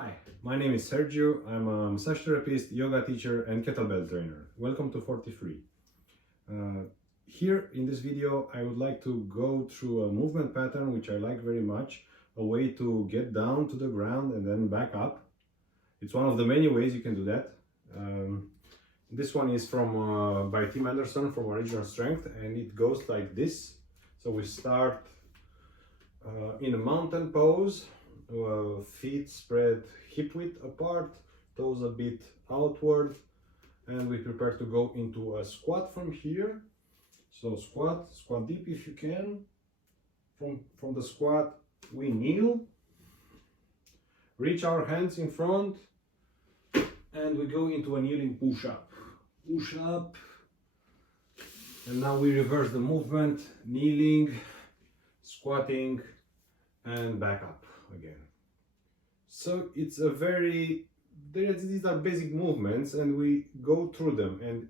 Hi, my name is Sergio. I'm a massage therapist, yoga teacher, and kettlebell trainer. Welcome to 43. Here in this video, I would like to go through a movement pattern which I like very much, a way to get down to the ground and then back up. It's one of the many ways you can do that. This one is from by Tim Anderson from Original Strength, and it goes like this. So we start in a mountain pose. Feet spread hip width apart, toes a bit outward, and we prepare to go into a squat from here. So squat deep if you can. From the squat we kneel, reach our hands in front, and we go into a kneeling push-up. Push-up, and now we reverse the movement, kneeling, squatting, and back up again. So it's a these are basic movements and we go through them, and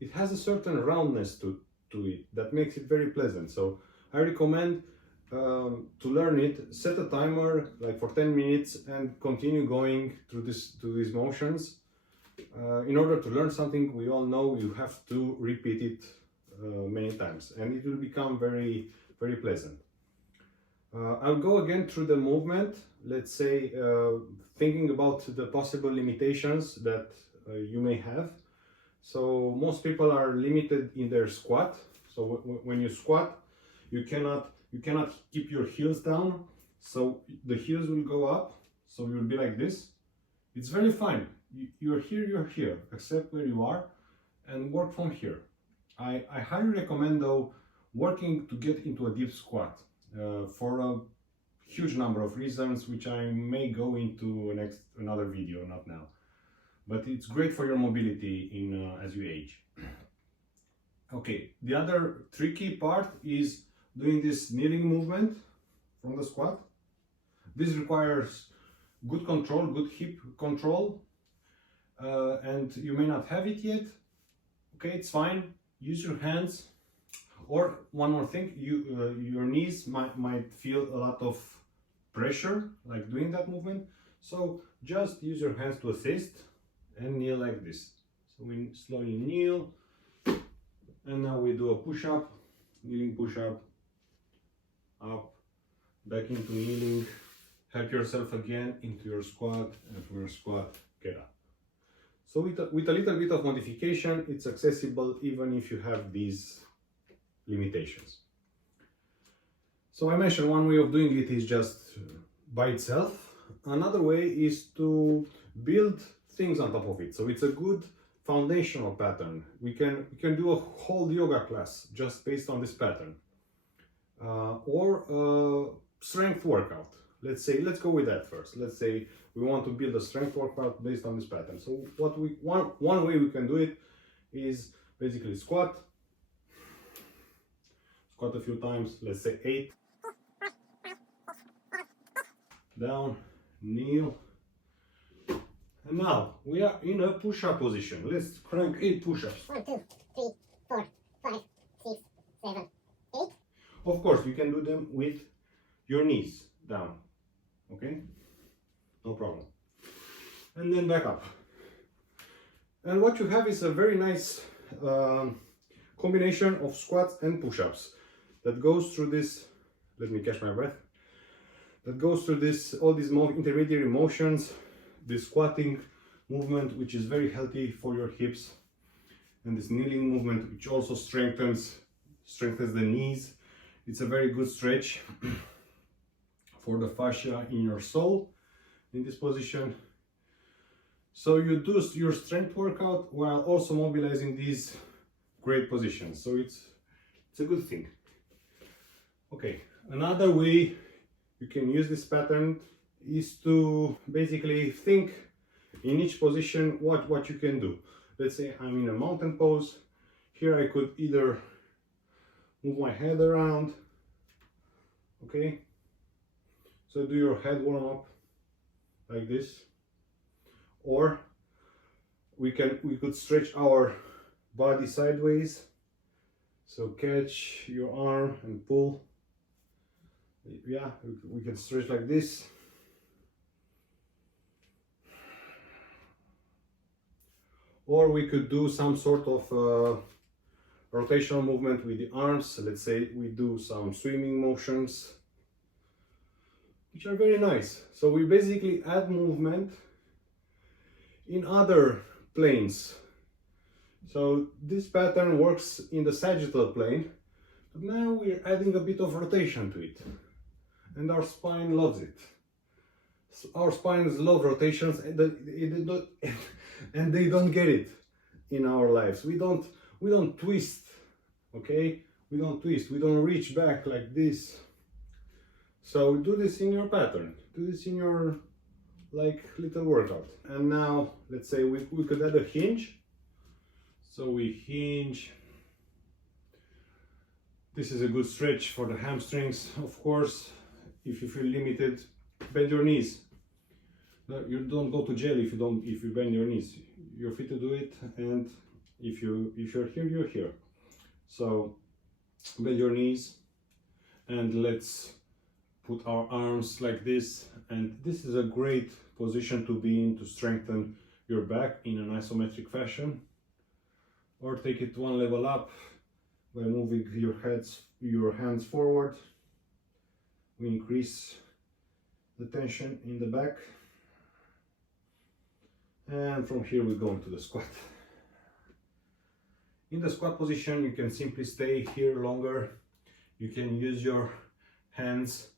it has a certain roundness to it that makes it very pleasant. So I recommend to learn it, set a timer like for 10 minutes and continue going through these motions. In order to learn something, we all know you have to repeat it many times, and it will become very, very pleasant. I'll go again through the movement, let's say thinking about the possible limitations that you may have. So most people are limited in their squat. So when you squat, you cannot keep your heels down, so the heels will go up, so you'll be like this. It's very fine. You're here, accept where you are and work from here. I highly recommend though working to get into a deep squat. For a huge number of reasons, which I may go into another video, not now. But it's great for your mobility as you age. Okay, the other tricky part is doing this kneeling movement from the squat. This requires good control, good hip control, and you may not have it yet. Okay, it's fine. Use your hands. Or one more thing, your knees might feel a lot of pressure, like doing that movement. So just use your hands to assist and kneel like this. So we slowly kneel, and now we do a push-up, kneeling push-up, up, back into kneeling, help yourself again into your squat, and from your squat, get up. So with a little bit of modification, it's accessible even if you have these limitations. So I mentioned one way of doing it is just by itself. Another way is to build things on top of it. So it's a good foundational pattern. We can do a whole yoga class just based on this pattern, or a strength workout. Let's go with that first. Let's say we want to build a strength workout based on this pattern. So one way we can do it is basically squat a few times, let's say 8, down, kneel, and now we are in a push-up position. Let's crank 8 push-ups. 1, 2, 3, 4, 5, 6, 7, 8. Of course, you can do them with your knees down, okay? No problem. And then back up. And what you have is a very nice combination of squats and push-ups that goes through this, let me catch my breath, that goes through all these intermediary motions, this squatting movement, which is very healthy for your hips, and this kneeling movement, which also strengthens the knees. It's a very good stretch for the fascia in your sole in this position. So you do your strength workout while also mobilizing these great positions. So it's a good thing. Okay, another way you can use this pattern is to basically think in each position what you can do. Let's say I'm in a mountain pose. Here I could either move my head around, okay? So do your head warm up like this, or we could stretch our body sideways. So catch your arm and pull. Yeah, we can stretch like this. Or we could do some sort of rotational movement with the arms. Let's say we do some swimming motions, which are very nice. So we basically add movement in other planes. So this pattern works in the sagittal plane, but now we're adding a bit of rotation to it, and our spine loves it. So our spines love rotations, and they don't get it in our lives. We don't twist, okay? We don't twist. We don't reach back like this. So do this in your pattern. Do this in your like little workout. And now let's say we could add a hinge. So we hinge. This is a good stretch for the hamstrings, of course. If you feel limited, bend your knees. No, you don't go to jail if you bend your knees. You're free to do it, and if you're here, you're here. So bend your knees, and let's put our arms like this. And this is a great position to be in to strengthen your back in an isometric fashion. Or take it one level up by moving your hands forward. We increase the tension in the back. And from here we go into the squat. In the squat position, you can simply stay here longer. You can use your hands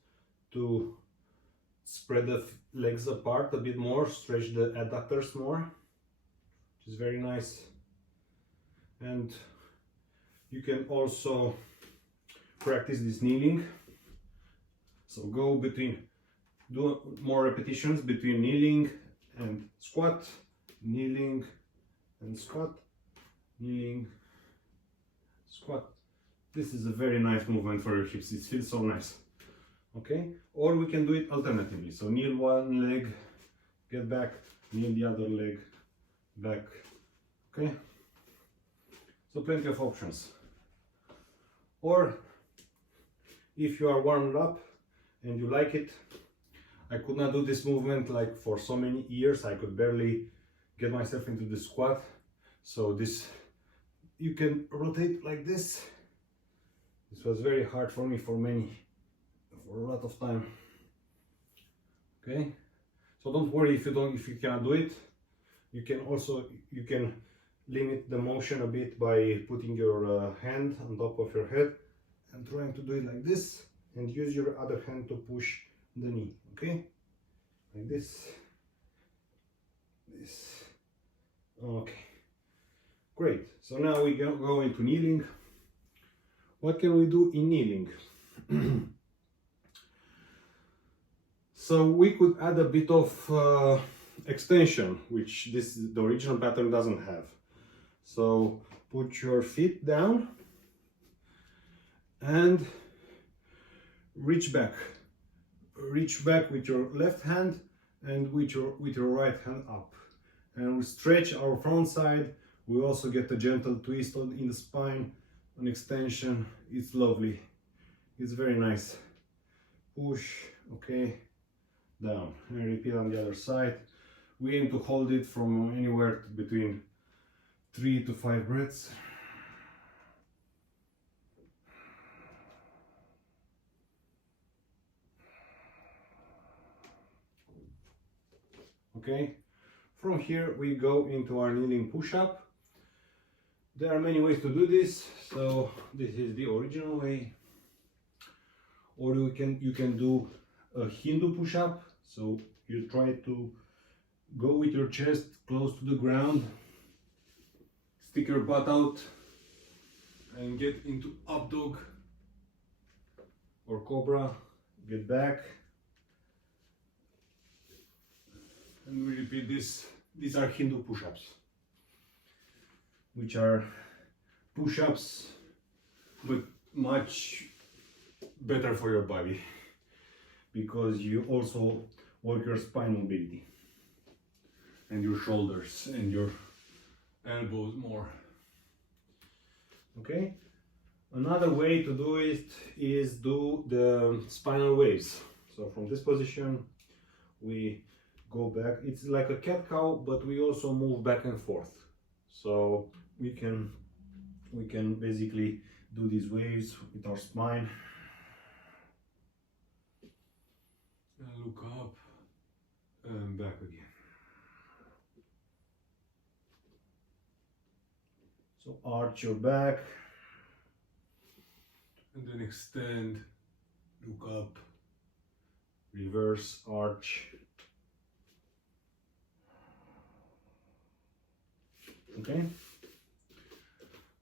to spread the legs apart a bit more, stretch the adductors more, which is very nice. And you can also practice this kneeling. So do more repetitions between kneeling and squat, kneeling and squat, kneeling, squat. This is a very nice movement for your hips. It feels so nice. Okay? Or we can do it alternatively. So kneel one leg, get back, kneel the other leg, back. Okay? So plenty of options. Or if you are warmed up and you like it, I could not do this movement like for so many years. I could barely get myself into the squat. So this, you can rotate like this. This was very hard for me for a lot of time. Okay, so don't worry if you cannot do it. You can limit the motion a bit by putting your hand on top of your head and trying to do it like this, and use your other hand to push the knee. Okay, like this. Okay, great. So now we go into kneeling. What can we do in kneeling? So we could add a bit of extension, which the original pattern doesn't have. So put your feet down and reach back. Reach back with your left hand and with your right hand up. And we stretch our front side. We also get a gentle twist in the spine, an extension. It's lovely. It's very nice. Push, okay, down. And repeat on the other side. We aim to hold it from anywhere between 3 to 5 breaths. Okay, from here we go into our kneeling push-up. There are many ways to do this, so this is the original way. Or you can do a Hindu push-up. So you try to go with your chest close to the ground, stick your butt out and get into up dog or cobra, get back, and we repeat this. These are Hindu push-ups, which are push-ups but much better for your body, because you also work your spine mobility and your shoulders and your elbows more. Okay, another way to do it is do the spinal waves. So from this position we go back. It's like a cat-cow, but we also move back and forth. So we can basically do these waves with our spine. And look up and back again. So arch your back and then extend, look up, reverse arch. Okay?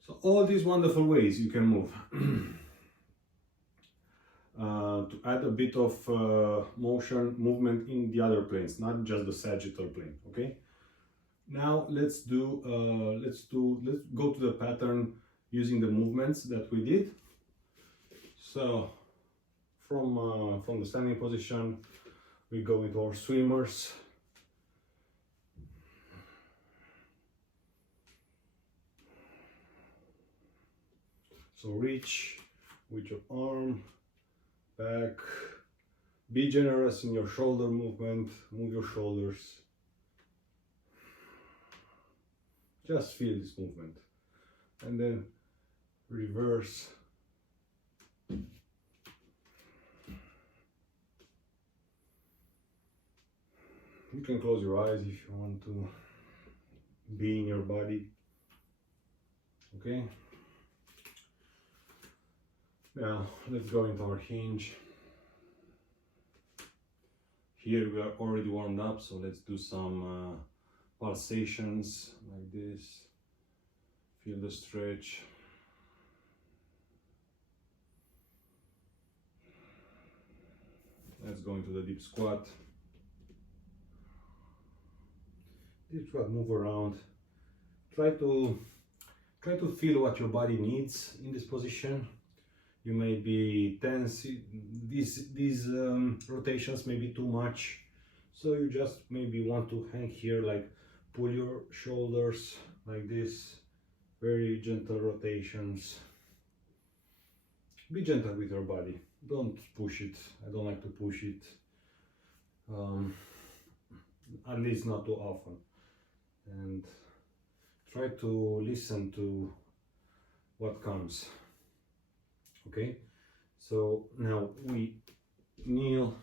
So all these wonderful ways you can move. To add a bit of movement in the other planes, not just the sagittal plane. Okay. Now let's go to the pattern using the movements that we did. So from the standing position, we go into our swimmers. So reach with your arm back. Be generous in your shoulder movement. Move your shoulders. Just feel this movement. And then reverse. You can close your eyes if you want to be in your body. Okay? Now let's go into our hinge. Here we are already warmed up, so let's do some pulsations like this. Feel the stretch. Let's go into the deep squat. Deep squat, move around. Try to feel what your body needs in this position. You may be tense. These rotations may be too much, so you just maybe want to hang here, like pull your shoulders like this. Very gentle rotations. Be gentle with your body. Don't push it. I don't like to push it. At least not too often. And try to listen to what comes. Okay, so now we kneel.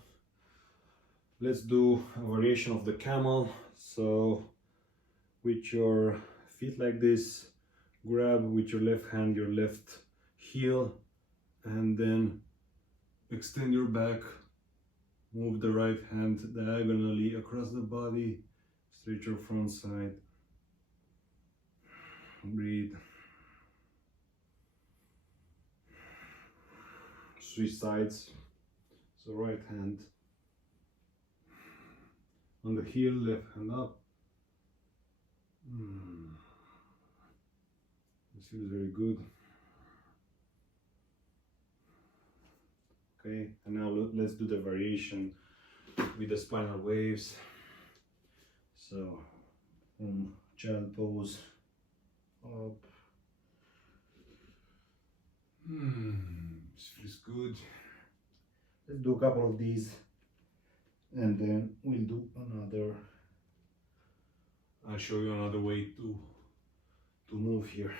Let's do a variation of the camel. So with your feet like this, grab with your left hand your left heel, and then extend your back. Move the right hand diagonally across the body. Stretch your front side. Breathe. Switch sides. So right hand on the heel, left hand up. This feels very good. Okay, and now let's do the variation with the spinal waves. So from child pose up. This feels good. Let's do a couple of these and then we'll do another. I'll show you another way to move here.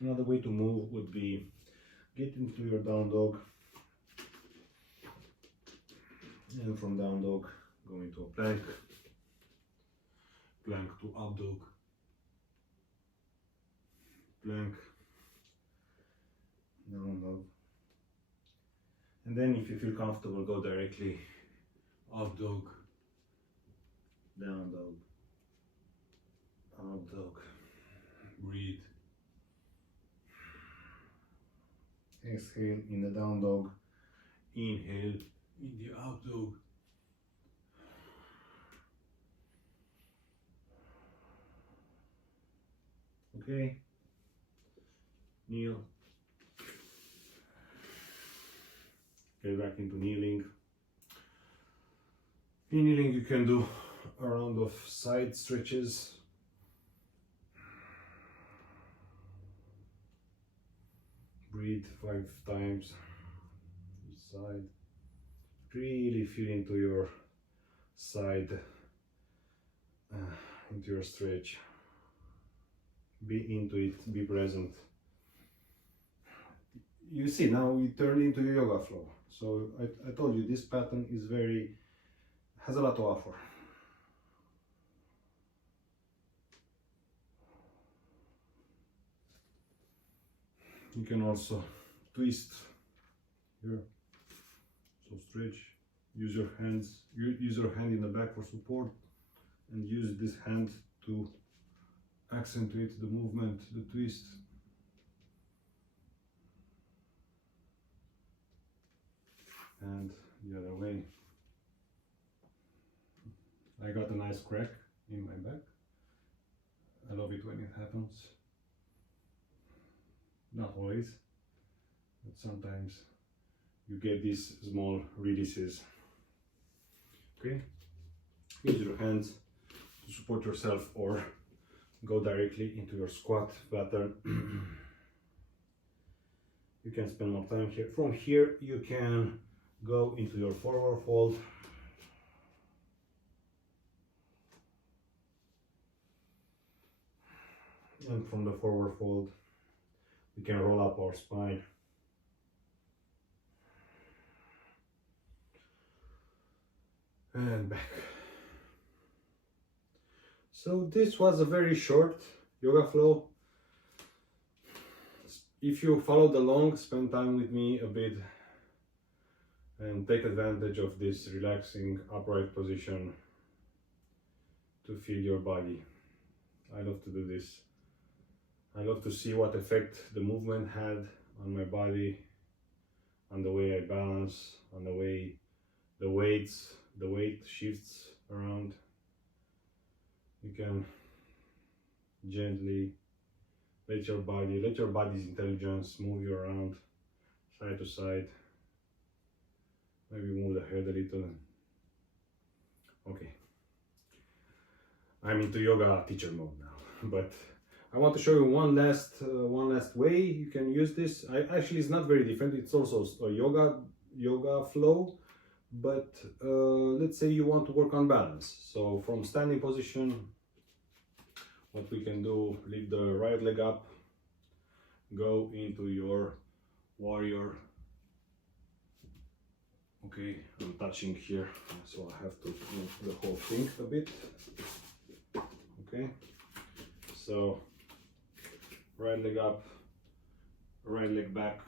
Another way to move would be get into your down dog, and from down dog go into a plank, plank to up dog, plank, down dog, and then if you feel comfortable, go directly up dog, down dog, up dog. Breathe. Exhale in the down dog, inhale in the up dog. Okay, kneel, get back into kneeling. In kneeling you can do a round of side stretches. repeat 5 times each side. Really feel into your side, into your stretch. Be into it, be present. You see, now we turned into a yoga flow. So I told you this pattern is has a lot to offer. You can also twist here, so stretch, use your hands, use your hand in the back for support, and use this hand to accentuate the movement, the twist. And the other way. I got a nice crack in my back. I love it when it happens. Not always, but sometimes you get these small releases. Okay, use your hands to support yourself or go directly into your squat pattern. You can spend more time here. From here you can go into your forward fold. And from the forward fold we can roll up our spine. And back. So this was a very short yoga flow. If you followed along, spend time with me a bit and take advantage of this relaxing upright position to feel your body. I love to do this. I love to see what effect the movement had on my body, on the way I balance, on the way the weight shifts around. You can gently let your body's intelligence move you around side to side. Maybe move the head a little. Okay. I'm into yoga teacher mode now, but I want to show you one last way you can use this. Actually, it's not very different. It's also a yoga flow, but let's say you want to work on balance. So from standing position, what we can do, lift the right leg up, go into your warrior. Okay, I'm touching here, so I have to move the whole thing a bit. Okay, so right leg up, right leg back,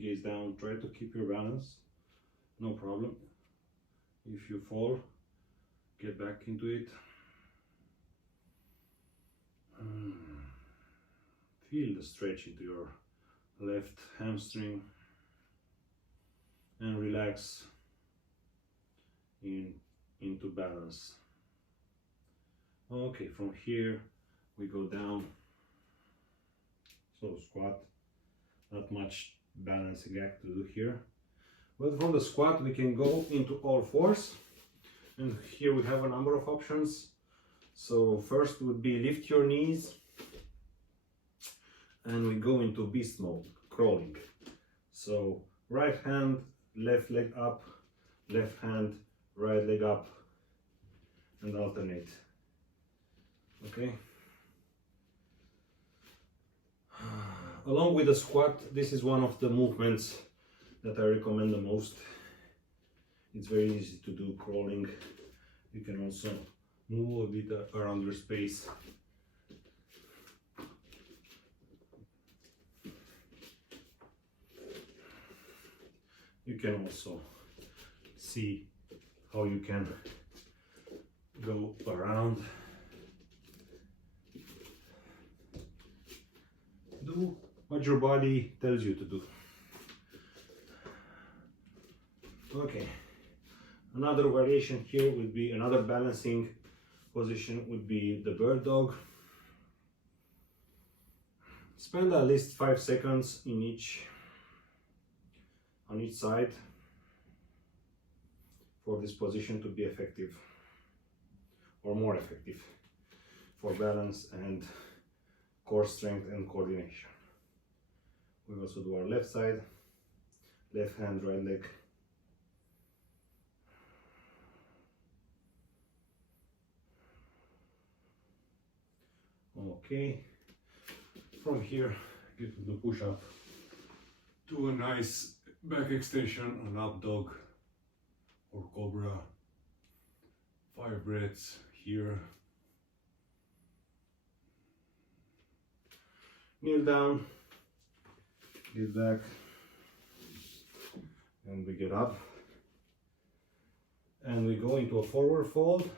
gaze down, try to keep your balance, no problem. If you fall, get back into it. Feel the stretch into your left hamstring and relax into balance. Okay, from here we go down, so squat, not much balancing act to do here, but from the squat we can go into all fours, and here we have a number of options. So first would be lift your knees, and we go into beast mode, crawling. So right hand, left leg up, left hand, right leg up, and alternate. Okay. Along with the squat, this is one of the movements that I recommend the most. It's very easy to do, crawling. You can also move a bit around your space. You can also see how you can go around. Do what your body tells you to do. Okay, another variation here would be, another balancing position would be the bird dog. Spend at least 5 seconds on each side for this position to be effective, or more effective, for balance and core strength and coordination. We'll also do our left side, left hand, right leg. Okay, from here get to the push-up. Do a nice back extension, an up dog or cobra. 5 breaths here. Kneel down, get back, and we get up. And we go into a forward fold.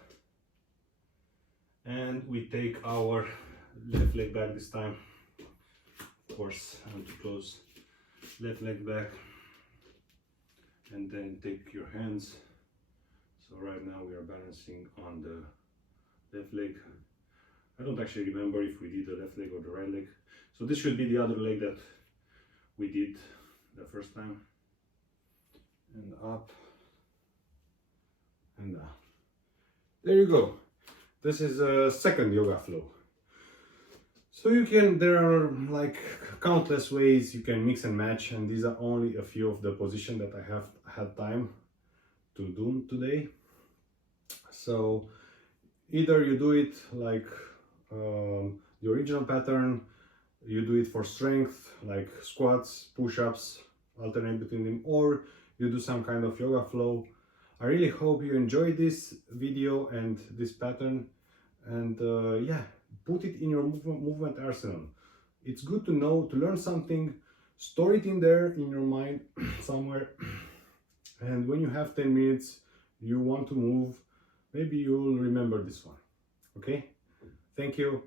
And we take our left leg back this time. Of course, I want to close left leg back. And then take your hands. So right now we are balancing on the left leg. I don't actually remember if we did the left leg or the right leg. So this should be the other leg that we did the first time. And up and down. There you go. This is a second yoga flow. So there are like countless ways you can mix and match, and these are only a few of the positions that I have had time to do today. So either you do it like the original pattern, you do it for strength, like squats, push-ups, alternate between them, or you do some kind of yoga flow. I really hope you enjoyed this video and this pattern, and yeah, put it in your movement arsenal. It's good to know, to learn something, store it in there in your mind somewhere, and when you have 10 minutes, you want to move, maybe you'll remember this one. Okay? Thank you.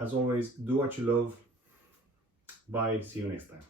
As always, do what you love. Bye. See you next time.